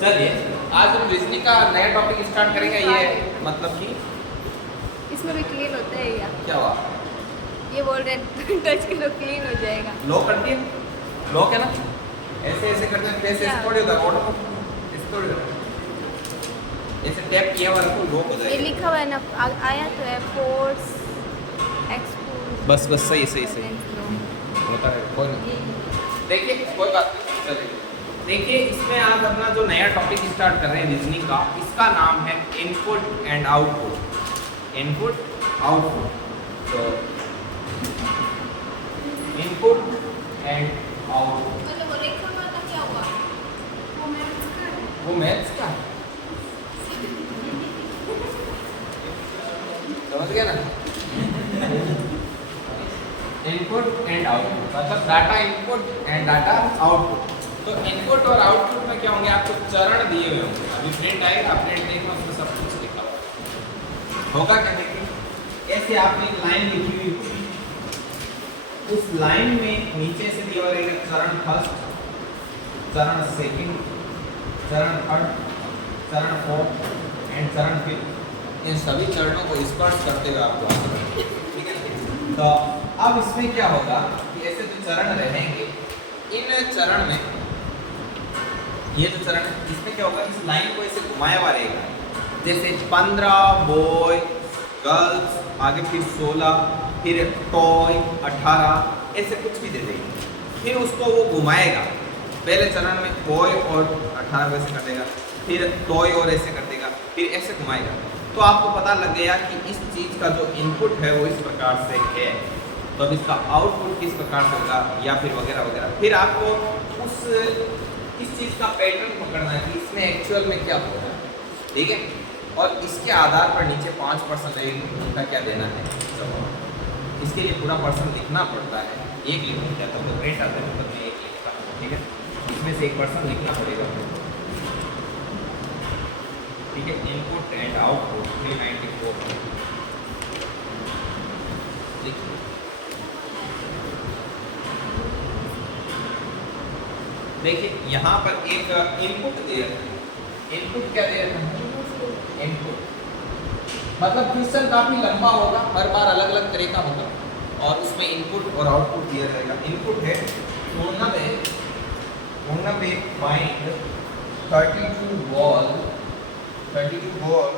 चलिए आज हम रीजनिंग का नया टॉपिक स्टार्ट करेंगे। ये मतलब कि इसमें भी क्लीन होता है क्या हुआ? ये बोल रहे हैं टच करो क्लीन हो जाएगा। लॉक कर दिए, लॉक है ना, ऐसे ऐसे करते हैं, ऐसे ऐसे थोड़ी होता है, ऑटो ऐसे थोड़ी होता है, ऐसे टैप किया हुआ रखो लॉक हो ये जाएगा। लिखा हुआ है ना, आया तो है फोर्स एक्सपोज। बस बस सही सही सही होता है, कोई नहीं। देखिए कोई बात नहीं, चलिए देखिए इसमें आज अपना जो नया टॉपिक स्टार्ट कर रहे हैं रीजनिंग का, इसका नाम है input and output. Input output, तो इनपुट एंड आउटपुट। वो लिखा हुआ था क्या हुआ? वो मैथ्स का समझ गया ना? इनपुट एंड आउटपुट मतलब data input and data output. तो इनपुट और आउटपुट में क्या होंगे, आपको चरण दिए हुए होंगे। अभी प्रिंट आएगा, प्रिंट देखना, उसमें सब कुछ लिखा हुआ होगा। क्या देखिए, ऐसे आपने एक लाइन लिखी हुई होगी, उस लाइन में नीचे से दिया हुआ रहेगा चरण फर्स्ट, चरण सेकंड, चरण थर्ड, चरण फोर्थ एंड चरण फिफ्थ। इन सभी चरणों को स्पर्श करते हुए आपको आगे बढ़ना है, ठीक है। तो अब इसमें क्या होगा कि ऐसे जो चरण रहेंगे, इन चरण में ये जो चरण है, इसमें क्या होगा, इस लाइन को ऐसे घुमाया हुआ रहेगा। जैसे 15 बॉय गर्ल्स, आगे फिर 16, फिर टॉय 18, ऐसे कुछ भी दे देंगे। फिर उसको वो घुमाएगा, पहले चरण में बॉय और 18 को ऐसे कर देगा, फिर टॉय और ऐसे कर देगा, फिर ऐसे घुमाएगा। तो आपको पता लग गया कि इस चीज़ का जो इनपुट है वो इस प्रकार से है, तो अब इसका आउटपुट किस प्रकार से होगा, या फिर वगैरह वगैरह। फिर आपको उस इस चीज़ का पैटर्न पकड़ना है कि इसमें एक्चुअल में क्या हो रहा है, ठीक है। और इसके आधार पर नीचे 5% उनका क्या देना है जवाब। इसके लिए पूरा पर्सन लिखना पड़ता है। एक लिखूँ क्या तो प्रिंट आता है, मतलब मैं एक लिखता हूँ, ठीक है। इसमें से 1% लिखना पड़ेगा, ठीक है। इनपुट एंड आउटपुट 394 लिखिए। देखिए यहाँ पर एक इनपुट दे रखा है। इनपुट क्या दे रखा है? इनपुट मतलब क्वेश्चन काफी लंबा होगा, हर बार अलग अलग तरह का होगा, और उसमें इनपुट और आउटपुट दिया जाएगा। इनपुट है पूर्ण में फाइंड 32 बॉल, 32 बॉल।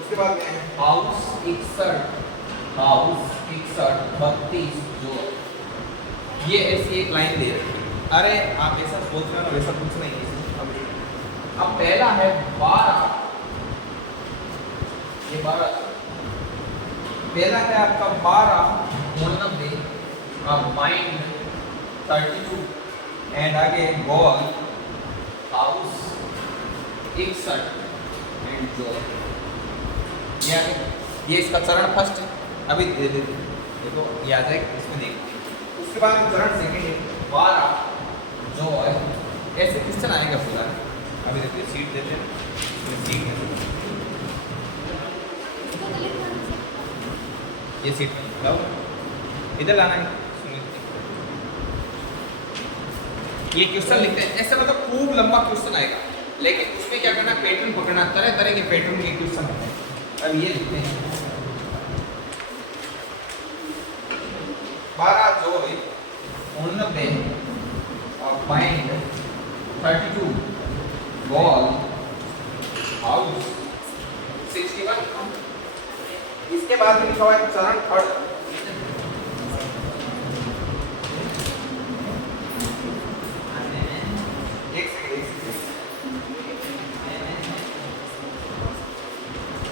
उसके बाद में हाउस 61 32 जो, ये ऐसी एक लाइन दे रखी है। अरे आप ऐसा सोच रहे हो, वैसा कुछ नहीं है। अब पहला है 12, ये 12, पहला है आपका 12 90, अब माइंड 32 एंड आगे बॉल हाउस 61 एंड जो, ये आगे, ये इसका चरण फर्स्ट है। अभी दे दे देखो ये आ जाएगा, इसमें देखते। उसके बाद चरण सेकंड है 12 जो है, ऐसे क्वेश्चन आएगा पूरा। अभी देखिए सीट देते हैं, सीट ये सीट लाओ, इधर लाना है। ये क्वेश्चन लिखते हैं ऐसे, मतलब खूब लंबा क्वेश्चन आएगा, लेकिन उसमें क्या करना, पैटर्न पकड़ना, तरह तरह के पैटर्न के क्वेश्चन होते हैं। अब ये लिखते हैं 12 जो है 90 और फाइंड 32 बॉल हाउस 61। इसके बाद में लिखा हुआ है चरण थर्ड,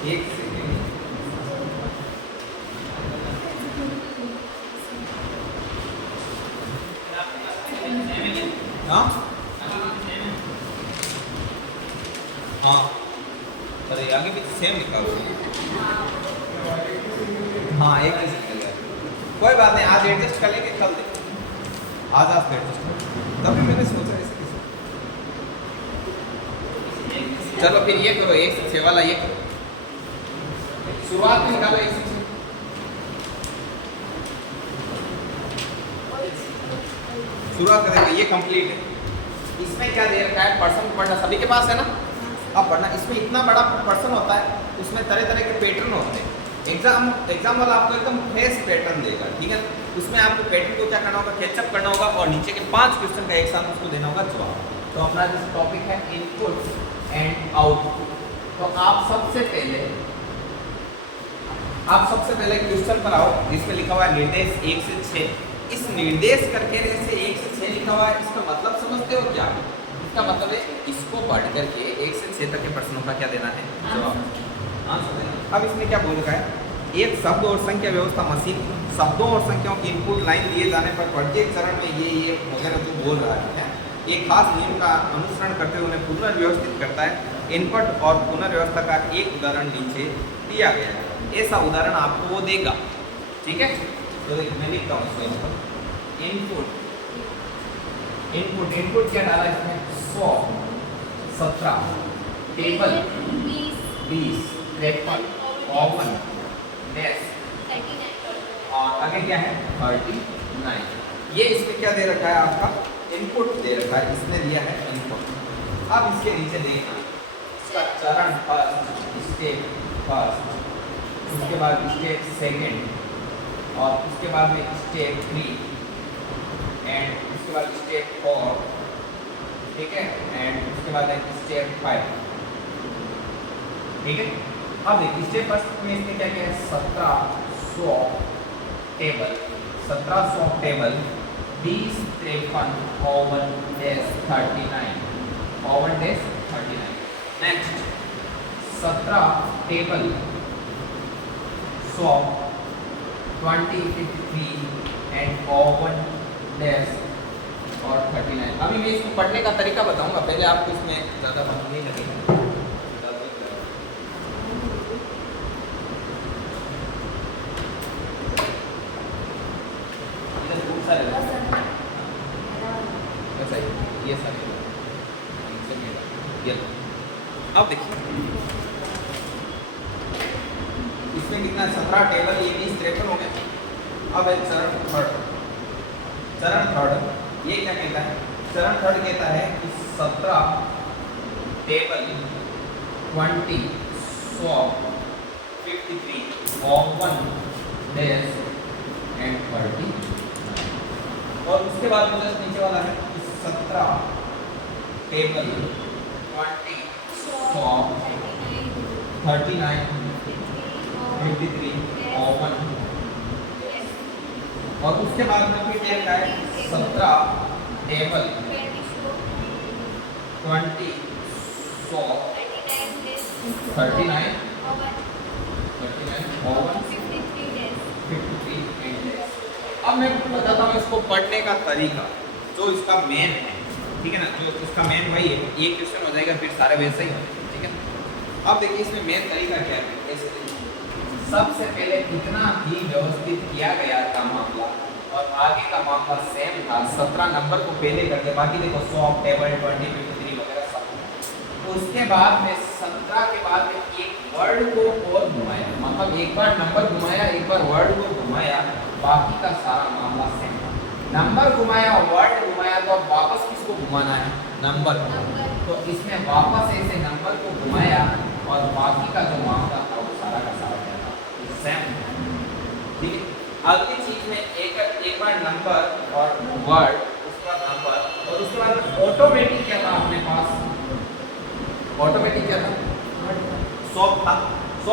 एक सेकेंड, हाँ हाँ, अरे आगे भी सेम लिखा हुआ है। हाँ एक जैसे निकल गया, कोई बात नहीं, आज एडजस्ट कर लेंगे, कल देखें। आज आप एडजस्ट कर, तभी मैंने सोचा ऐसे कैसे। चलो फिर ये करो, 1 से 6 वाला ये करो, शुरुआत में निकालो 1 से 6। शुरुआत करेंगे, ये कंप्लीट है। इसमें क्या दे रखा है, पर्सन पढ़ना सभी के पास है ना। अब पढ़ना, इसमें इतना बड़ा पर्सन होता है, उसमें तरह तरह के पैटर्न होते हैं। एग्जाम वाला आपको एकदम फ्रेश पैटर्न देगा, ठीक है। उसमें आपको पैटर्न को क्या करना होगा, कैचअप करना होगा और नीचे के 5 क्वेश्चन का एक साथ उसको देना होगा जवाब। तो अपना जिस टॉपिक है इनपुट एंड आउटपुट। तो आप सबसे पहले क्वेश्चन पर आओ, जिसमें लिखा हुआ है निर्देश 1 से 6। इस निर्देश करके से 1 से 6 लिखा हुआ है, इसका मतलब समझते हो क्या? इसका मतलब है इसको पढ़ करके 1 से 6 तक के प्रश्नों का क्या देना है, जवाब, आंसर देना। अब इसमें क्या बोल रखा है, एक शब्द और संख्या व्यवस्था मशीन शब्दों और संख्याओं की इनपुट लाइन दिए जाने पर प्रत्येक चरण में ये वगैरह जो बोल रहा है, एक खास नियम का अनुसरण करते हुए उन्हें पुनर्व्यवस्थित करता है। इनपुट और पुनर्व्यवस्था का एक उदाहरण नीचे दिया गया है, ऐसा उदाहरण आपको वो देगा, ठीक है। तो देखिए मैं लिखता हूँ इसको, इनपुट क्या डाला इसमें, 100, 17, टेबल 20, 53, 51, डैश और आगे क्या है 39। ये इसमें क्या दे रखा है, आपका इनपुट दे रखा है, इसने दिया है इनपुट। अब इसके नीचे देखना इसका चरण फर्स्ट, स्टेप फर्स्ट, उसके बाद स्टेप सेकंड और उसके बाद में स्टेप 3 एंड उसके बाद स्टेप 4, ठीक है, एंड उसके बाद स्टेप 5, ठीक है। अब देखिए स्टेप फर्स्ट में इसमें क्या क्या है, 1700 table, 1700 table, 20, 53, 51, 39, 39। Next 17 table, 100, 20, 53 and 51 dash और 39। अभी मैं इसको पढ़ने का तरीका बताऊंगा, पहले आपको इसमें ज़्यादा मन नहीं लगेगा। ये सारे अब देखिए इसमें कितना 17 टेबल, ये 20, 53 हो गए। अब है चरण थर्ड, ये क्या कहता है, चरण थर्ड कहता है कि 17 टेबल, 20, 100, 53, 51 डैश एंड 30। और उसके बाद में जस्ट नीचे वाला है 17 टेबल, 20, 100, 39, 53, 51 और उसके बाद में फिर क्या है 17 टेबल, 20, 100, 39, 53। अब मैं बताता हूँ इसको पढ़ने का तरीका, जो इसका मेन है, ठीक है ना, जो इसका मेन वही है। एक क्वेश्चन हो जाएगा फिर सारे वैसे ही होते हैं, ठीक है। अब देखिए इसमें मेन तरीका क्या है, सबसे पहले इतना ही व्यवस्थित किया गया था मामला और आगे का मामला सेम था। 17 नंबर को पहले करके बाकी देखो 100 टेबल, 20, 53 वगैरह सब। उसके बाद में 17 के बाद में एक वर्ड को और घुमाया, मतलब एक बार नंबर घुमाया, एक बार वर्ड को घुमाया, बाकी का सारा मामला सेम था। नंबर घुमाया, वर्ड घुमाया, तो अब वापस किसको घुमाना है, नंबर को। तो इसमें वापस ऐसे नंबर को घुमाया और बाकी का जो मामला था वो सारा का सारा क्या था, सेम, ठीक है। अगली चीज में एक बार नंबर और वर्ड, उसके बाद नंबर और उसके बाद ऑटोमेटिक क्या था अपने पास, ऑटोमेटिक क्या था, सॉफ्ट था। तो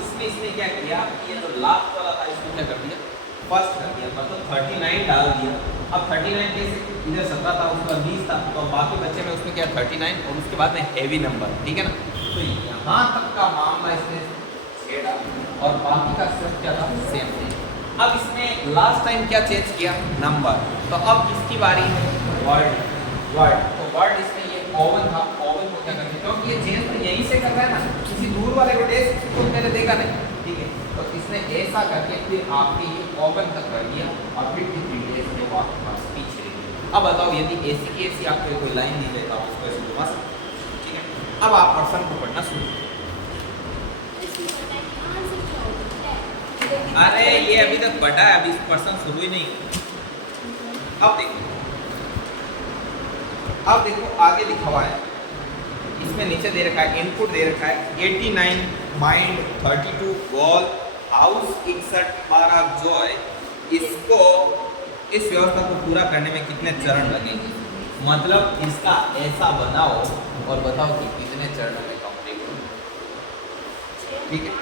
इसमें क्या किया, ये जो लास्ट वाला था इसको क्या कर दिया, फर्स्ट कर दिया, मतलब 39 डाल दिया। अब 39 कैसे, इधर 17 था, उसके बाद 20 था, तो बाकी बच्चे में उसमें क्या 39 और उसके बाद में हेवी नंबर, ठीक है ना। तो यहाँ तक का मामला इसने छेड़ा और बाकी का सिर्फ क्या था, सेम थे। अब इसमें लास्ट टाइम क्या चेंज किया, नंबर। तो अब इसकी बारी है वर्ड। तो वर्ड इसमें ये ओवन था, ओवन को क्या करते, क्योंकि ये चेंज तो यहीं से कर रहा है ना, किसी दूर वाले को डेस्क को मैंने देखा नहीं, ठीक है। तो इसने ऐसा करके फिर आपके ये ओवन तक कर दिया और फिर 53 डेज में वो आपके पास पीछे रह गई। अब बताओ यदि ऐसी की ऐसी आपको कोई लाइन दी जाए तो आप उसको ऐसे घुमा सकते, ठीक है। अब आप पर्सन को पढ़ना शुरू। अरे ये अभी तक पढ़ा है, अभी पर्सन शुरू ही नहीं। अब देखो आगे लिखा हुआ है इसमें नीचे दे रखा है इनपुट दे रखा है 89 माइंड 32 बॉल हाउस 61 12 जॉय। इसको इस व्यवस्था को पूरा करने में कितने चरण लगेंगे, मतलब इसका ऐसा बनाओ और बताओ कि कितने चरणों में कंप्लीट हो। ठीक है,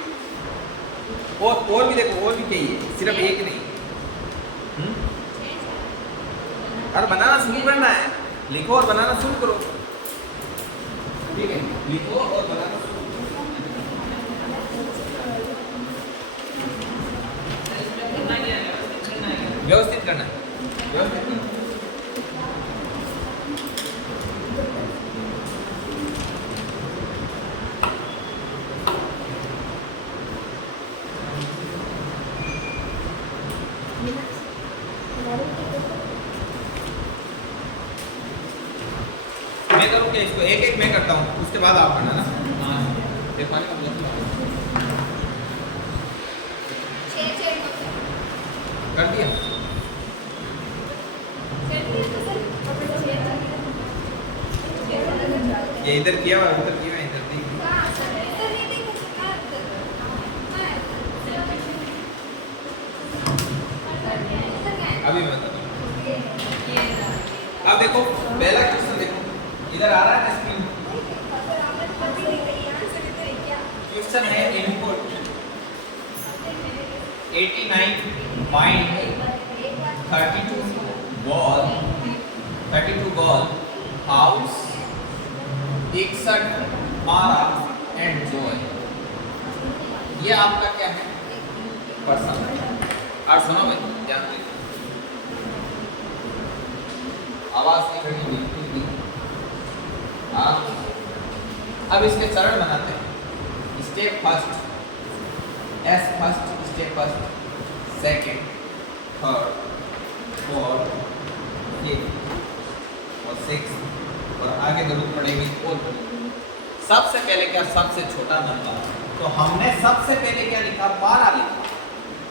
और भी देखो, और भी चाहिए, सिर्फ एक नहीं। और बनाना शुरू करना है, लिखो और बनाना शुरू करो। ठीक है, लिखो और बनाना शुरू करो। व्यवस्थित करना है, व्यवस्थित करना है। मैं करूँगा इसको, एक एक मैं करता हूँ, उसके बाद आप करना ना। हाँ, देखो कर दिया। ये इधर किया हुआ, उधर किया हुआ, इधर नहीं। अभी मैं बताता हूँ। अब देखो पहला क्वेश्चन देखो, इधर आ रहा है ना स्क्रीन। क्वेश्चन है input 89 mind 32 ball house 61 12 and Joy. ये आपका क्या है, पर्सन। और सुनो भाई, ध्यान दे, आवाज नहीं करनी बिल्कुल भी। अब इसके चरण बनाते हैं। Step first, S first, step first, second, third, fourth, fifth और सिक्स्थ, और आगे जरूरत पड़ेगी फोर्थ। सबसे पहले क्या, सबसे छोटा नंबर। तो हमने सबसे पहले क्या लिखा, 12 लिखा,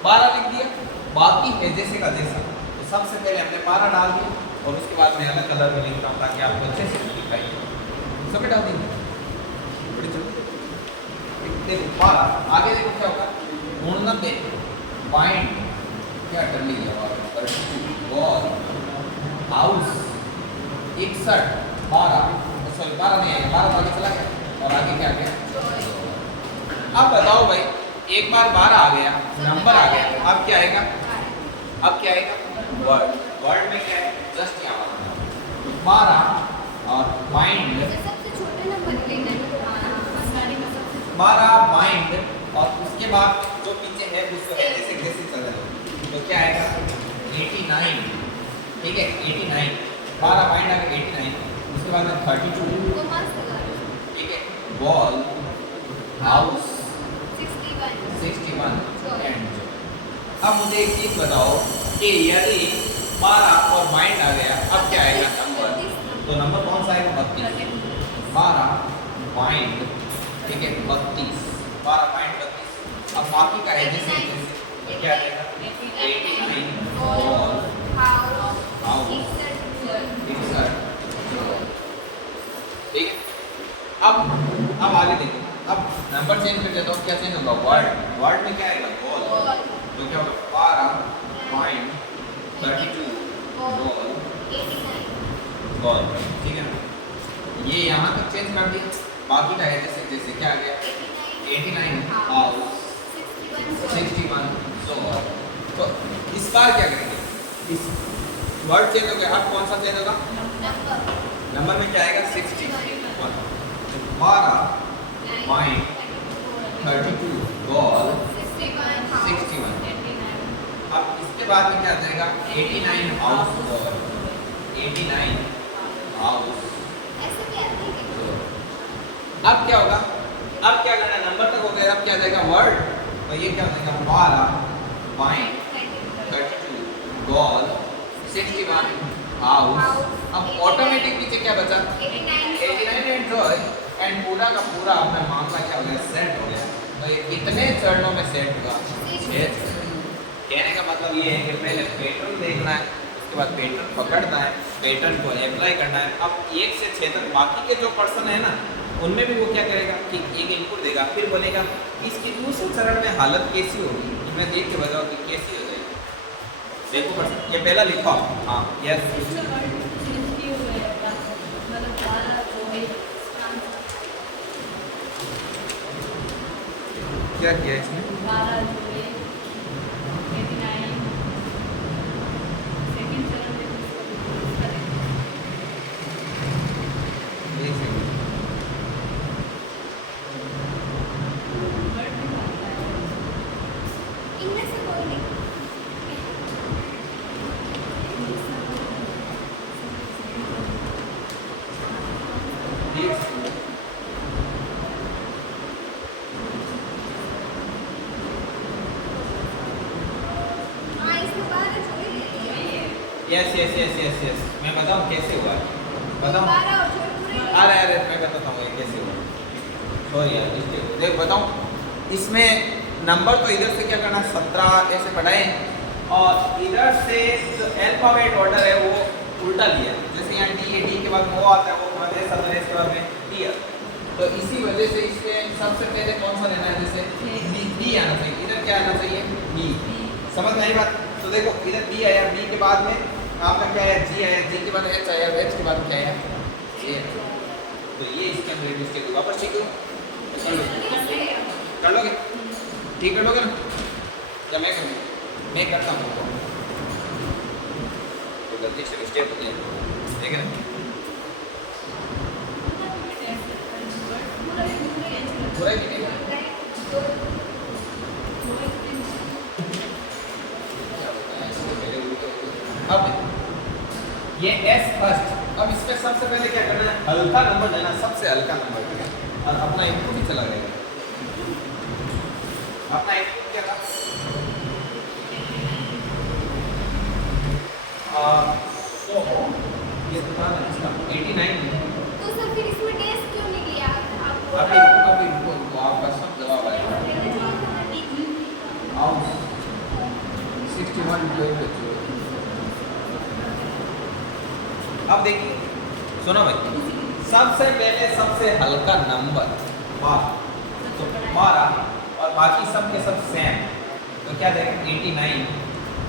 12 लिख दिया। बाकी है जैसे का जैसा। तो सबसे पहले हमने 12 डाल दिया, और उसके बाद मैं अलग कलर में लिख रहा हूँ ताकि आपको अच्छे से दिखाई दे। सब डाल देंगे, देखो 12। आगे देखो क्या होगा, गुणन दे माइंड क्या कर लिया, बॉल हाउस 61 12, सॉरी 12 नहीं आएगा, 12 आगे चला गया, और आगे क्या गया। अब बताओ भाई, एक बार 12 आ गया, नंबर आ गया, अब क्या आएगा, अब क्या आएगा, वर्ड। वर्ड में क्या है, जस्ट यहाँ 12 और माइंड 12 माइंड, और उसके बाद जो पीछे है उसको जैसे जैसे चल रहा है। तो क्या आएगा 89। ठीक है, 89 12 माइंड आ गया 89, उसके बाद में 32। ठीक है, बॉल हाउस 61 एंड। अब मुझे एक चीज बताओ कि यदि 12 और माइंड आ गया, अब क्या आएगा नंबर। तो नंबर कौन सा आएगा, 32। 12 माइंड, ठीक है 32, 12 माइंड 32। अब बाकी का है जैसे क्या आएगा, 89 बॉल हाउस 61। ठीक है, अब आगे देखो, अब नंबर चेंज कर देता हूँ, क्या चेंज होगा, वर्ड। वर्ड में क्या आएगा, बॉल। तो क्या होगा, 12 माइंड 32 बॉल। ठीक है ना, ये यहाँ तक चेंज कर दिया। बाकी का है जैसे जैसे क्या आ गया, 89 हाउस 61 बॉल। तो इस बार क्या करेंगे, इस वर्ड चेंज हो गया, अब कौन सा चेंज होगा, नंबर में क्या आएगा, 61। 12 माइंड 32 बॉल 61। अब इसके बाद में क्या आ जाएगा, 89 हाउस बॉल, 89 हाउस। अब क्या होगा, अब क्या करना, नंबर तक हो गया, अब क्या आ जाएगा, वर्ड। तो ये क्या हो जाएगा, 12 माइंड 32 बॉल 61 हाउस। अब ऑटोमेटिक पीछे क्या बचा, 89 एंड जॉय, एंड पूरा का पूरा अपना मामला क्या हो गया, सेट हो गया। तो ये कितने चरणों में सेट होगा, 6। कहने का मतलब ये है कि पहले पैटर्न देखना है, उसके बाद पैटर्न पकड़ना है, पैटर्न को अप्लाई करना है। अब 1 से 6 तक बाकी के जो पर्सन है ना, उनमें भी वो क्या करेगा कि एक इनपुट देगा, फिर बोलेगा इसकी दूसरे चरण में हालत कैसी होगी, कि मैं देख के बताऊँ कि कैसी हो जाएगी। देखो बस ये पहला लिखा, हाँ यस, क्या किया इसमें, एक सेकंड। इनमें से कोई नहीं। हाँ, इसमें 12 जोड़ी है। Yes yes yes yes yes, मैं बताऊँ कैसे हुआ, बताऊँ, 12 और जोड़ी पूरे। अरे अरे मैं बताता हूँ ये कैसे हुआ, सॉरी यार मिस्टेक, देख बताऊँ, इसमें नंबर तो इधर से क्या करना, 17 ऐसे पढ़ाए, और इधर से जो अल्फाबेट ऑर्डर है वो उल्टा लिया, जैसे यहाँ डी है, डी के बाद ओ आता है, वो बाद एस आता है, एस के बाद में डी आता है, तो इसी वजह से इसमें सबसे पहले कौन सा लेना है, जैसे डी आना चाहिए, इधर क्या आना चाहिए, डी, समझ में आई बात। तो देखो इधर डी आया, डी के बाद में आपका क्या है, जी आया, जी के बाद एच आया, एच के बाद क्या आया, ए, तो ये इसके अंदर मिस्टेक वापस ठीक कर लोगे, ठीक कर लोगे ना, या मैं करूँगा, मैं करता हूँ, तो गलती से मिस्टेक हो गया, ठीक है ना, पूरा ही नहीं अब ये S फर्स्ट, अब इसमें सबसे पहले क्या करना है, हल्का नंबर लेना, सबसे हल्का नंबर लेना, और अपना इनपुट ही चला जाएगा, अपना इनपुट क्या था, तो ये तो था ना इसका 89, तो सर फिर इसमें डैश क्यों नहीं लिया आपको? अभी रुको, आपका सब जवाब आएगा, आओ 61 जो है। अब देखिए, सुनो भाई, सबसे पहले सबसे हल्का नंबर मारा, तो मारा, और बाकी सब के सब सेम, तो क्या देगा 89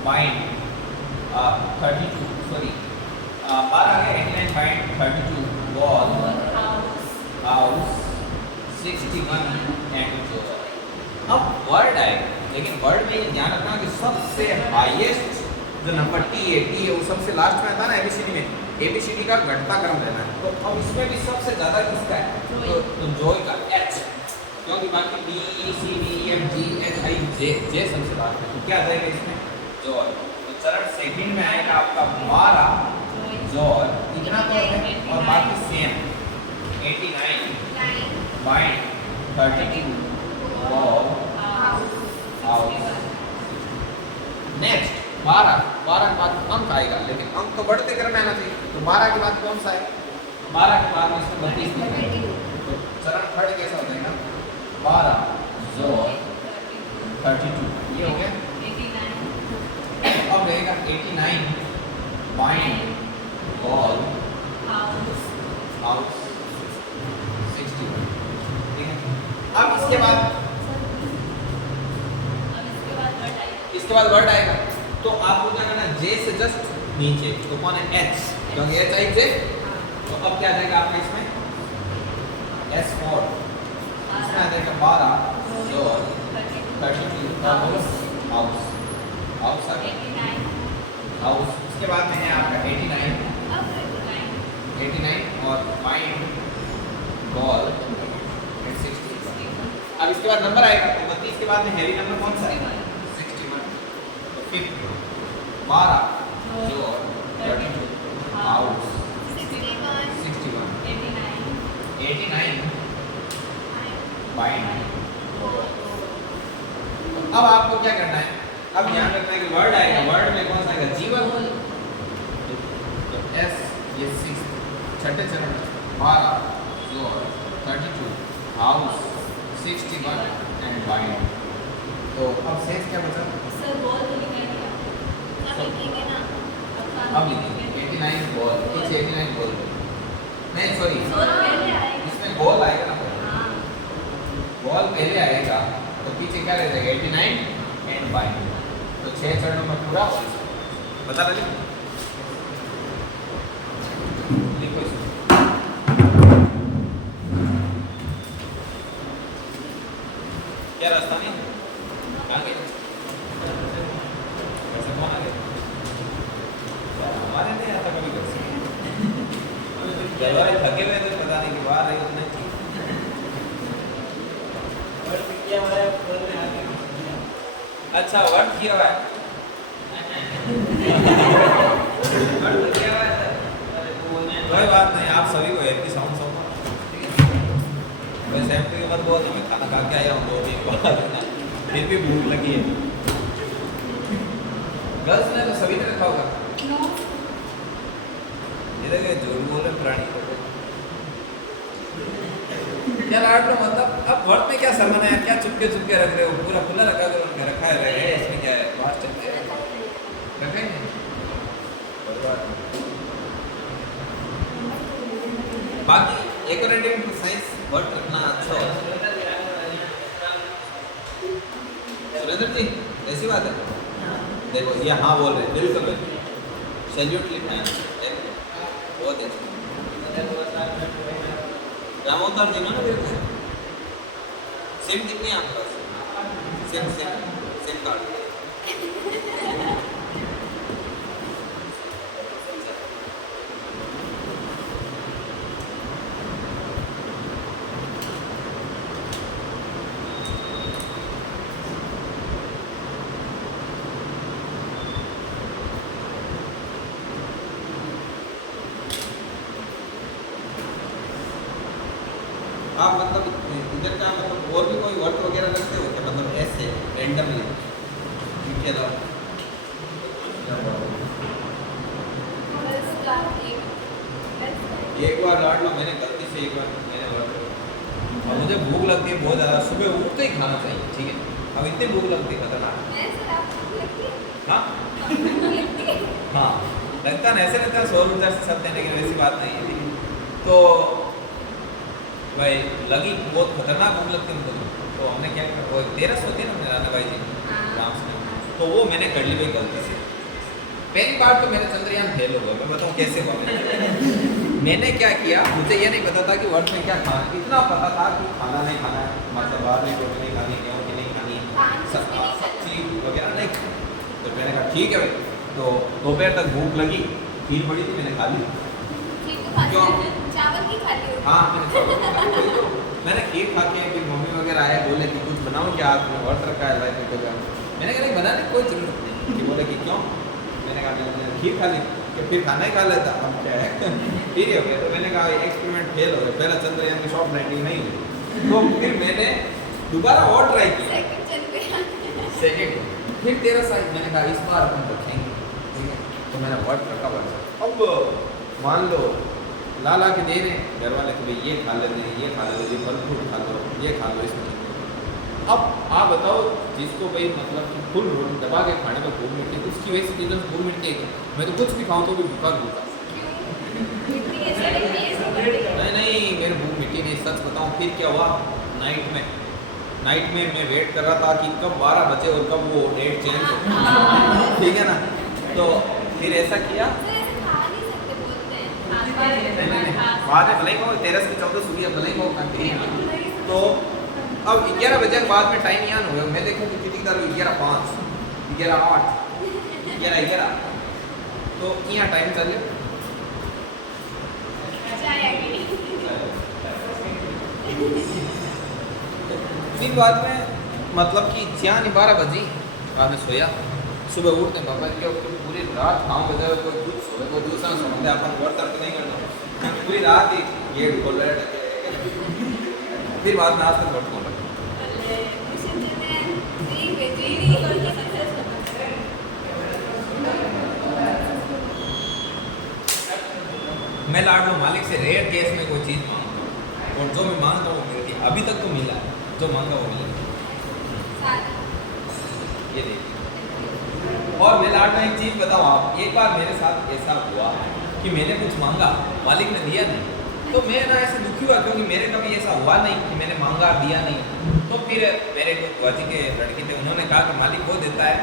बाइंड 32, सॉरी बार आ गया, 89 बाइंड 32 बॉल हाउस 61 एंड जो, अब वर्ड आएगा, लेकिन वर्ड में ये ध्यान रखना कि सबसे हाईएस्ट जो नंबर टी है वो सबसे लास्ट में आता है ना एबीसीडी में, एबीसीडी का घटता क्रम लेना है, तो अब इसमें भी सबसे ज़्यादा किसका है, तो जॉय का एच, क्योंकि बाकी B C D F G H I J, J सबसे लास्ट में, तो क्या आ जाएगा इसमें जॉय, तो चरण सेकंड में आएगा आपका मारा जॉय, इतना तो है, और बाकी same 89 bind 32 ball house, next 12 के बाद अंक आएगा, लेकिन अंक तो बढ़ते क्रम में आना चाहिए, तो 12 के बाद कौन सा है, 12 के बाद इसमें 32 दिखेगा, तो चरण थर्ड कैसा हो जाएगा, 12 जोर 32, ये हो गया, अब रहेगा 89 बाइंड बॉल हाउस 61, ठीक है। अब इसके बाद वर्ड आएगा, तो आपको क्या करना है, जे से जस्ट नीचे, तो कौन है एच, क्योंकि एच आई जे, तो अब क्या आ जाएगा आपका इसमें S4, इसमें आ जाएगा 12 जोर 32 हाउस हाउस आ गया हाउस, उसके बाद में है आपका 89 और बाइंड बॉल 60, अब इसके बाद नंबर आएगा, तो 32 के बाद में हैवी नंबर कौन सा है, 61, तो फिर 12 जोर 32 हाउस 61 89 बाइंड, अब आपको क्या करना है, अब ध्यान रखना है कि वर्ड आएगा, वर्ड में कौन सा आएगा, जीवन, तो एस, ये 6 छठे चरण 12 जोर 32 हाउस 61 एंड बाइंड, तो अब शेष क्या बचा, अब लिखिए 89 बॉल, पीछे 89 बॉल, नहीं सॉरी, इसमें बॉल आएगा 6 चरणों में पूरा बता लगे लिखो इसको। क्या रास्ता नहीं आगे ऐसा कौन आगे हमारे नहीं आता कभी कैसे जलवायु थके हुए तो पता नहीं कि बाहर रही उतना अच्छा वर्क किया हुआ है कोई बात नहीं आप सभी को हैप्पी साउंड सौंपा वैसे हैप्पी मत बोल मैं खाना खा के आया हूँ 2 दिन बाद फिर भी भूख लगी है गर्ल्स ने तो सभी ने रखा होगा ये देखिए झूठ बोल रहे प्राणी यार आर्ट में मतलब अब वर्क में क्या शर्मा है क्या चुपके रख रहे हो पूरा खुला रखा कर उनका रखा है रहे इसमें क्या है बाहर चलते हैं रखे नहीं बाकी एक और एक्सरसाइज वर्क रखना अच्छा होता है सुरेंद्र जी ऐसी बात है देखो ये हाँ बोल रहे हैं बिल्कुल सैल्यूटली फैन बहुत अच्छा रामोतार जी ने देखा सिम कितनी है आपके पास सिम कार्ड आप मतलब इधर का मतलब और भी कोई वर्क वगैरह रखते हो क्या मतलब ऐसे रैंडमली इनके अलावा एक बार डांट लो मैंने गलती से एक बार मैंने वर्क और मुझे भूख लगती है बहुत ज़्यादा सुबह उठते ही खाना चाहिए ठीक है अब इतनी भूख लगती है खतरनाक हाँ हाँ लगता ना ऐसे लगता है 100 ऊर्जा से सब देने की वैसी बात नहीं है ठीक है तो भाई लगी बहुत खतरनाक भूख लगती है मुझे तो हमने क्या किया वो 13 होती है ना राना भाई जी राम से तो वो मैंने कर ली भाई गलती से पहली बार तो मेरा चंद्रयान फेल हो गया मैं बताऊँ कैसे हुआ मैंने क्या किया मुझे ये नहीं पता था कि वर्ष में क्या खाना इतना पता था कि खाना नहीं खाना है मतलब बाहर में रोटी नहीं खानी गेहूँ की नहीं खानी सब्जी वगैरह नहीं तो मैंने कहा ठीक है भाई तो दोपहर तक भूख लगी खीर पड़ी थी मैंने खा ली क्यों चावल की खा ली हाँ मैंने खीर खा के फिर मम्मी वगैरह आए बोले कि कुछ बनाओ क्या आपने वर्क रखा है लाइफ में मैंने कहा नहीं बनाने कोई जरूरत नहीं कि बोले कि क्यों मैंने कहा मैंने खीर खा ली कि फिर खाना ही खा लेता अब क्या है ठीक है भैया तो मैंने कहा एक्सपेरिमेंट फेल हो गया पहला चंद्रयान की शॉप लैंडिंग नहीं हुई तो फिर मैंने दोबारा और ट्राई किया सेकंड फिर 13 साइज मैंने कहा इस बार अपन रखेंगे ठीक है तो मैंने वर्क रखा वर्क अब मान लो ला के दे रहे हैं घर वाले तो ये खा लेते हैं ये खा लेते हैं ये फल फ्रूट खा लो ये खा लो इसमें अब आप बताओ जिसको भाई मतलब फुल रोटी दबा के खाने में भूख मिलती है उसकी वजह से चीज़ों भूख मिलती है मैं तो कुछ भी खाऊँ तो भी भूखा भूखा नहीं मेरे भूख मिट्टी नहीं सच बताऊँ फिर क्या हुआ नाइट में मैं वेट कर रहा था कि कब 12 बजे और कब वो डेट चेंज हो ठीक है ना तो फिर ऐसा किया बाद में भले ही 13 से 14 सुबह भले ही तो अब 11 बजे के बाद में टाइम यहाँ हो गया मैं देखूँ कि कितनी दारू 11:05 11:08 11:11 तो यहाँ टाइम चल फिर बाद में मतलब कि ज्यान 12 बजी बाद में सोया सुबह उठते बाबा क्या पूरी रात खाऊं बजे कोई कुछ सोए कोई दूसरा सोते अपन वर्क तक नहीं करना पूरी रात ही गेट खोल रहे फिर बाद में आज तक वर्क खोल रहे मैं लाडो मालिक से रेयर केस में कोई चीज़ मांगता हूँ और जो मैं मांगता हूँ वो मिलती है अभी तक तो मिला है जो मांगा वो मिला ये देखिए और मैं लाडो एक चीज़ बताऊँ आप एक बार मेरे साथ ऐसा हुआ कि मैंने कुछ मांगा मालिक ने दिया नहीं तो मैं ना ऐसे दुखी हुआ क्योंकि मेरे कभी ऐसा हुआ नहीं कि मैंने मांगा दिया नहीं तो फिर मेरे बुआ जी के लड़के थे उन्होंने कहा कि मालिक वो देता है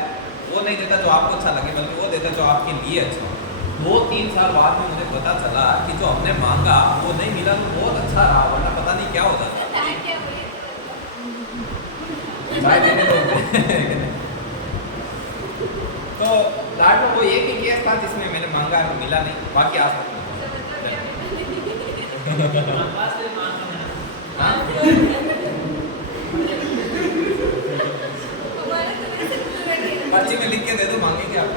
वो नहीं देता जो आपको अच्छा लगे, बल्कि वो देता जो आपके लिए अच्छा हो। 2-3 साल बाद में मुझे पता चला कि जो हमने मांगा वो नहीं मिला तो बहुत अच्छा रहा, वरना पता नहीं क्या होता था। चाय देने दो। तो लाड में वो एक ही केस था जिसमें मैंने मांगा है, मिला नहीं, बाकी आज तक हाँ? पर्ची में लिख के दे दो, मांगेंगे आप।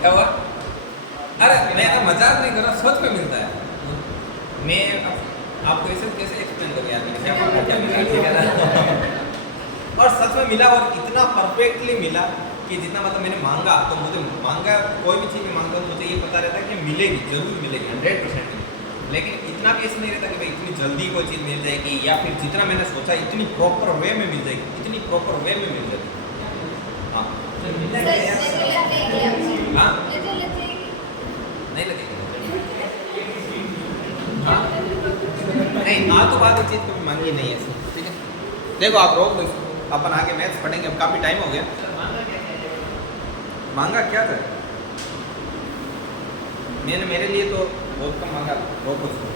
क्या हुआ? अरे मैं तो मजाक नहीं कर रहा, सच में मिलता है। मैं आपको ऐसे कैसे एक्सप्लेन करूँ यार, मैंने क्या मांगा क्या मिला, ठीक है ना? और सच में मिला, और इतना परफेक्टली मिला कि जितना मतलब मैंने मांगा, तो मुझे मांगा कोई भी चीज़ में मांगा तो मुझे ये पता रहता है कि मिलेगी, जरूर मिलेगी, 100% मिलेगी। लेकिन इतना भी ऐसा नहीं रहता कि भाई इतनी जल्दी कोई चीज़ मिल जाएगी, या फिर जितना मैंने सोचा इतनी प्रॉपर वे में मिल जाएगी, इतनी प्रॉपर वे में मिल जाएगी। हाँ हाँ नहीं लगेगी। हाँ नहीं, आज तो बात इस चीज़ को भी मांगी नहीं है, ठीक है। देखो आप रोक दो इसको, अपन आगे मैथ्स पढ़ेंगे, अब काफ़ी टाइम हो गया। मांगा क्या था मैंने, मेरे लिए तो बहुत कम मांगा, रोको इसको।